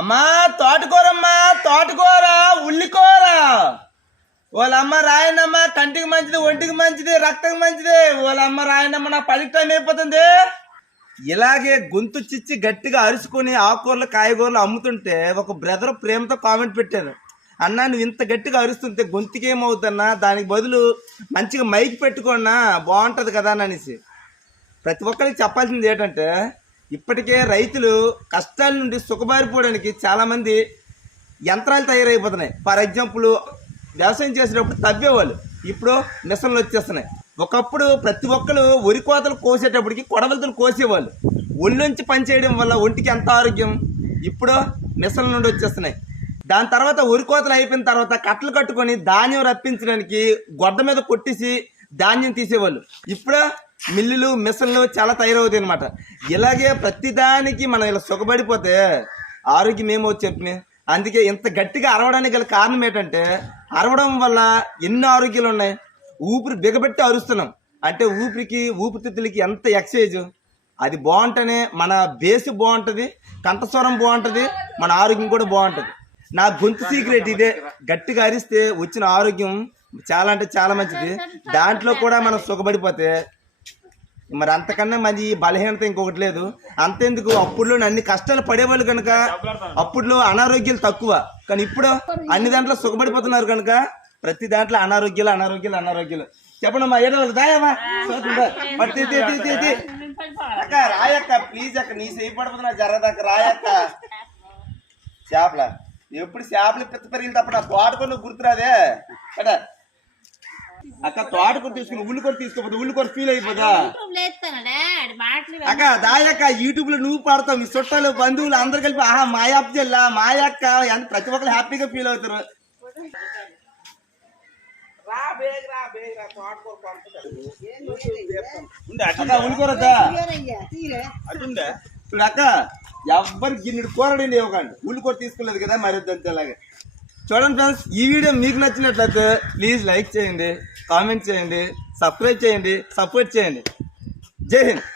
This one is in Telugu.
అమ్మా తోటకూరమ్మా తోటకూర ఉల్లికూర వాళ్ళమ్మ రాయనమ్మ కంటికి మంచిది ఒంటికి మంచిది రక్తం మంచిది వాళ్ళమ్మ రాయనమ్మ నా పది టైం అయిపోతుంది. ఇలాగే గొంతు చిచ్చి గట్టిగా అరుచుకొని ఆకుకూరలు కాయగూరలు అమ్ముతుంటే ఒక బ్రదర్ ప్రేమతో కామెంట్ పెట్టారు, అన్నా నువ్వు ఇంత గట్టిగా అరుస్తుంటే గొంతుకి ఏమవుతున్నా, దానికి బదులు మంచిగా మైక్ పెట్టుకున్నా బాగుంటుంది కదా అని అనేసి. ప్రతి ఒక్కరికి చెప్పాల్సింది ఏంటంటే ఇప్పటికే రైతులు కష్టాల నుండి సుఖబారిపోవడానికి చాలామంది యంత్రాలు తయారైపోతున్నాయి. ఫర్ ఎగ్జాంపుల్ వ్యవసాయం చేసేటప్పుడు తవ్వేవాళ్ళు, ఇప్పుడు మిషన్లు వచ్చేస్తున్నాయి. ఒకప్పుడు ప్రతి ఒక్కరు వరి కోతలు కోసేటప్పటికి కొడవలతో కోసేవాళ్ళు, ఒళ్ళొంచి పనిచేయడం వల్ల ఒంటికి ఎంత ఆరోగ్యం. ఇప్పుడు మిషన్ల నుండి వచ్చేస్తున్నాయి. దాని తర్వాత వరి కోతలు అయిపోయిన తర్వాత కట్టలు కట్టుకొని ధాన్యం రప్పించడానికి గొడ్డ మీద కొట్టేసి ధాన్యం తీసేవాళ్ళు. ఇప్పుడు మిల్లులు మిషన్లు చాలా తయారవుతాయి అనమాట. ఇలాగే ప్రతిదానికి మనం ఇలా సుఖపడిపోతే ఆరోగ్యం ఏమవుతుంది చెప్పిన. అందుకే ఇంత గట్టిగా అరవడానికి గల కారణం ఏంటంటే అరవడం వల్ల ఎన్నో ఆరోగ్యాలు ఉన్నాయి. ఊపిరి బిగబెట్టి అరుస్తున్నాం అంటే ఊపిరితిత్తులకి ఎంత ఎక్సైజ్, అది బాగుంటేనే మన బేస్ బాగుంటుంది, కంఠస్వరం బాగుంటుంది, మన ఆరోగ్యం కూడా బాగుంటుంది. నా గొంతు సీక్రెట్ ఇదే, గట్టిగా అరిస్తే వచ్చిన ఆరోగ్యం చాలా అంటే చాలా మంచిది. దాంట్లో కూడా మనం సుఖపడిపోతే మరి అంతకన్నా మంచి బలహీనత ఇంకొకటి లేదు. అంతెందుకు అప్పుడులో అన్ని కష్టాలు పడేవాళ్ళు కనుక అప్పుడులో అనారోగ్యాలు తక్కువ, కానీ ఇప్పుడు అన్ని దాంట్లో సుఖపడిపోతున్నారు కనుక ప్రతి దాంట్లో అనారోగ్యాలు. చెప్పండి మా ఏడో దాయమ్మా అక్క రాయక్క ప్లీజ్ అక్క నీ సేపు పడిపోతున్నా జరగదక్క రాయక్క. చేపల ఎప్పుడు చేపలు పెద్ద పెరిగింది తప్ప నా తోటకొని గుర్తురాదే కదా అక్క. తోటకూర తీసుకుని ఉల్లికూర తీసుకోపోతే ఉల్లికూర ఫీల్ అయిపోదా అక్క. దాయక్క యూట్యూబ్ లో నువ్వు పాడతావు, మీ చుట్టాలు బంధువులు అందరు కలిపి ఆహా మాయాప్ జిల్లా మాయక్క ప్రతి ఒక్కరు హ్యాపీగా ఫీల్ అవుతారు. ఉల్లికూర ఇప్పుడు అక్క ఎవ్వరికి గిన్నెడు కూరడండి ఇవ్వకండి, ఉల్లికూర తీసుకోలేదు కదా మరి అంతేలాగా. చూడండి ఫ్రెండ్స్, ఈ వీడియో మీకు నచ్చినట్లయితే ప్లీజ్ లైక్ చేయండి, కామెంట్ చేయండి, సబ్స్క్రైబ్ చేయండి, సపోర్ట్ చేయండి. జై హింద్.